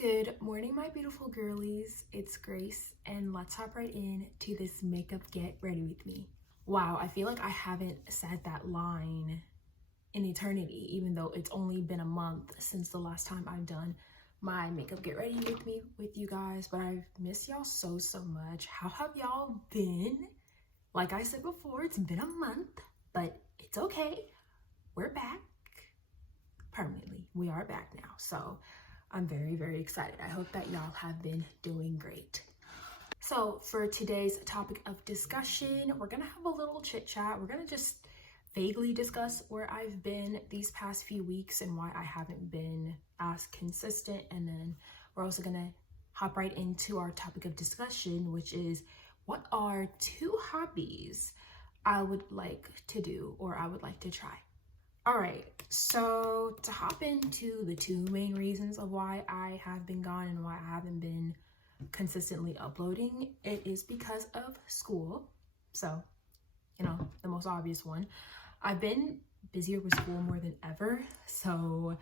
Good morning, my beautiful girlies. It's Grace, and let's hop right in to this makeup get ready with me. Wow, I feel like I haven't said that line in eternity, even though it's only been a month since the last time I've done my makeup get ready with me with you guys, but I've missed y'all so much. How have y'all been? Like I said before, it's been a month, but it's okay. We're back permanently. We are back now, so I'm very excited. I hope that y'all have been doing great. So for today's topic of discussion, we're gonna have a little chit chat. We're gonna just vaguely discuss where I've been these past few weeks and why I haven't been as consistent. And then we're also gonna hop right into our topic of discussion, which is what are 2 hobbies I would like to do or I would like to try. All right, so to hop into the 2 main reasons of why I have been gone and why I haven't been consistently uploading, it is because of school. So, you know, the most obvious one. I've been busier with school more than ever, so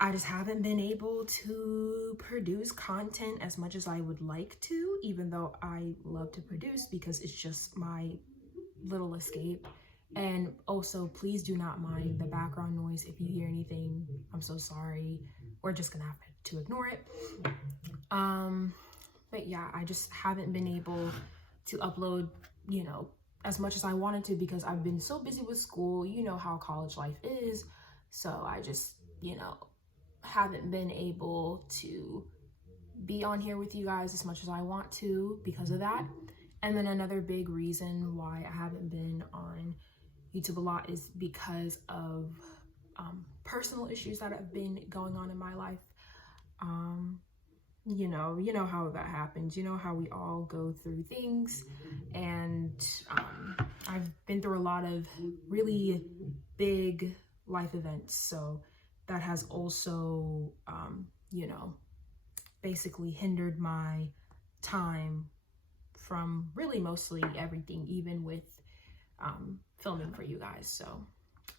I just haven't been able to produce content as much as I would like to, even though I love to produce because it's just my little escape. And also, please do not mind the background noise. If you hear anything, I'm so sorry. We're just gonna have to ignore it. But yeah, I just haven't been able to upload, you know, as much as I wanted to because I've been so busy with school. You know how college life is. So I just, you know, haven't been able to be on here with you guys as much as I want to because of that. And then another big reason why I haven't been on YouTube a lot is because of personal issues that have been going on in my life. You know how that happens. You know how we all go through things, and I've been through a lot of really big life events, so that has also you know, basically hindered my time from really mostly everything, even with filming for you guys. So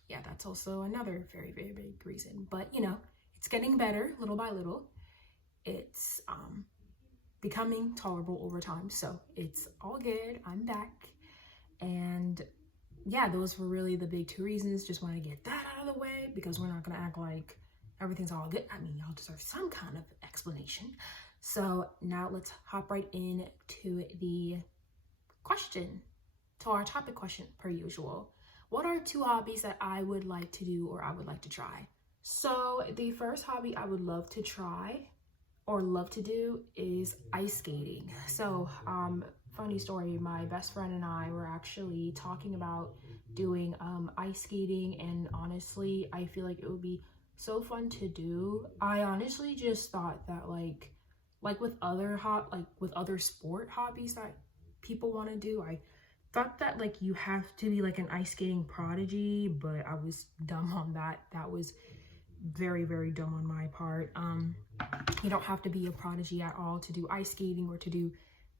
yeah, that's also another very big reason. But you know, it's getting better little by little. It's becoming tolerable over time, so it's all good. I'm back. And yeah, those were really the big 2 reasons. Just want to get that out of the way because we're not gonna act like everything's all good. I mean, y'all deserve some kind of explanation. So now let's hop right in to the question, to our topic question per usual. What are 2 hobbies that I would like to do or I would like to try? So the first hobby I would love to try or love to do is ice skating. So funny story, my best friend and I were actually talking about doing ice skating, and honestly I feel like it would be so fun to do. I honestly just thought that like with other sport hobbies that people want to do, I thought that like you have to be like an ice skating prodigy, but I was dumb on that. That was very dumb on my part. You don't have to be a prodigy at all to do ice skating or to do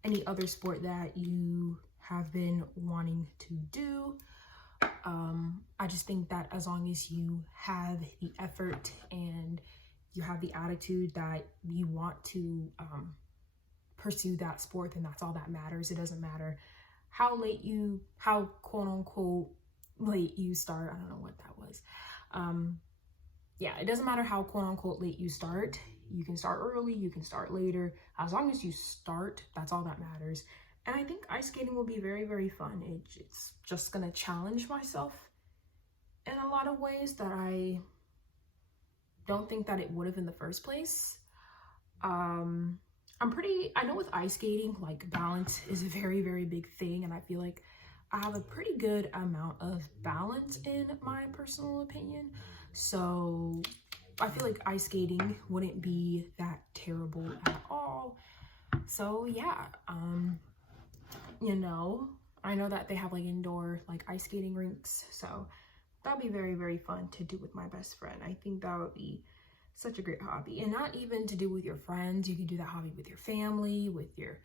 any other sport that you have been wanting to do. I just think that as long as you have the effort and you have the attitude that you want to pursue that sport, then that's all that matters. It doesn't matter how quote unquote late you start. I don't know what that was. Yeah, it doesn't matter how quote unquote late you start. You can start early, you can start later. As long as you start, that's all that matters. And I think ice skating will be very fun. It's just gonna challenge myself in a lot of ways that I don't think that it would have in the first place. I know with ice skating, like balance is a very big thing, and I feel like I have a pretty good amount of balance in my personal opinion. So I feel like ice skating wouldn't be that terrible at all. So yeah, you know, I know that they have like indoor like ice skating rinks, so that'd be very fun to do with my best friend. I think that would be such a great hobby, and not even to do with your friends. You can do that hobby with your family, with your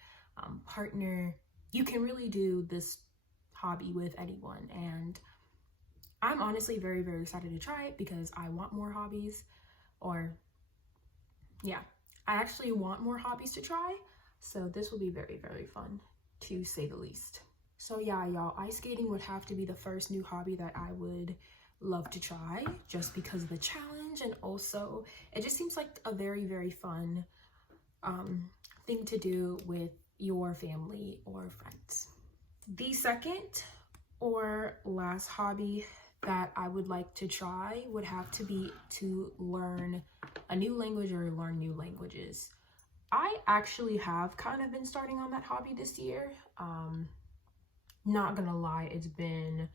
partner. You can really do this hobby with anyone, and I'm honestly very excited to try it because I want more hobbies, or yeah, I actually want more hobbies to try, so this will be very, very fun, to say the least. So yeah, y'all, ice skating would have to be the first new hobby that I would love to try, just because of the challenge, and also it just seems like a very, very fun thing to do with your family or friends. The second or last hobby that I would like to try would have to be to learn a new language or learn new languages. I actually have kind of been starting on that hobby this year. Not gonna lie, it's been,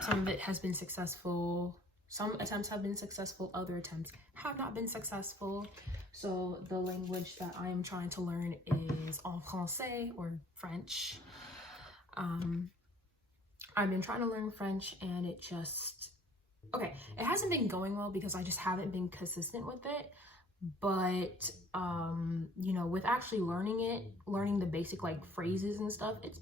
some of it has been successful. Some attempts have been successful, other attempts have not been successful. So the language that I am trying to learn is en français, or French. I've been trying to learn French, and it just, okay, it hasn't been going well because I just haven't been consistent with it. But you know, with actually learning the basic like phrases and stuff, it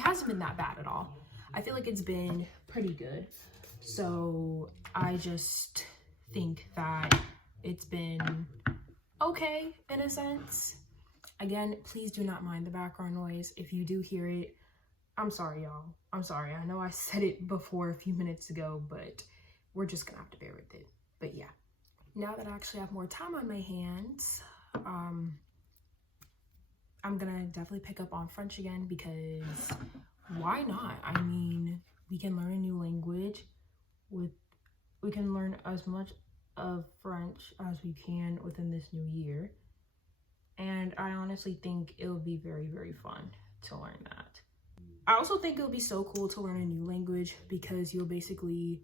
hasn't been that bad at all. I feel like it's been pretty good. So I just think that it's been okay in a sense. Again, please do not mind the background noise. If you do hear it, I'm sorry, y'all. I'm sorry. I know I said it before a few minutes ago, but we're just gonna have to bear with it. But yeah, now that I actually have more time on my hands, I'm gonna definitely pick up on French again, because why not? I mean, we can learn a new language we can learn as much of French as we can within this new year. And I honestly think it will be very, very fun to learn that. I also think it would be so cool to learn a new language, because you'll basically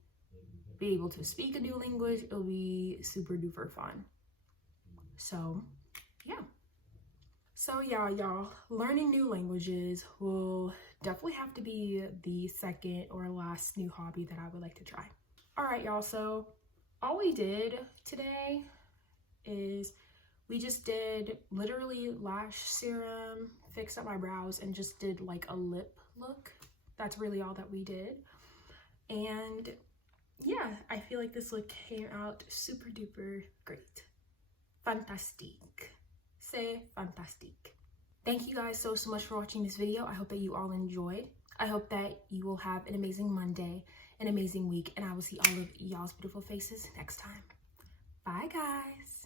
be able to speak a new language. It'll be super duper fun. So yeah, y'all, learning new languages will definitely have to be the second or last new hobby that I would like to try. All right, y'all, so all we did today is we just did literally lash serum, fixed up my brows, and just did like a lip look. That's really all that we did. And yeah, I feel like this look came out super duper great. Fantastique. C'est fantastique. Thank you guys so much for watching this video. I hope that you all enjoyed. I hope that you will have an amazing Monday, an amazing week, and I will see all of y'all's beautiful faces next time. Bye, guys.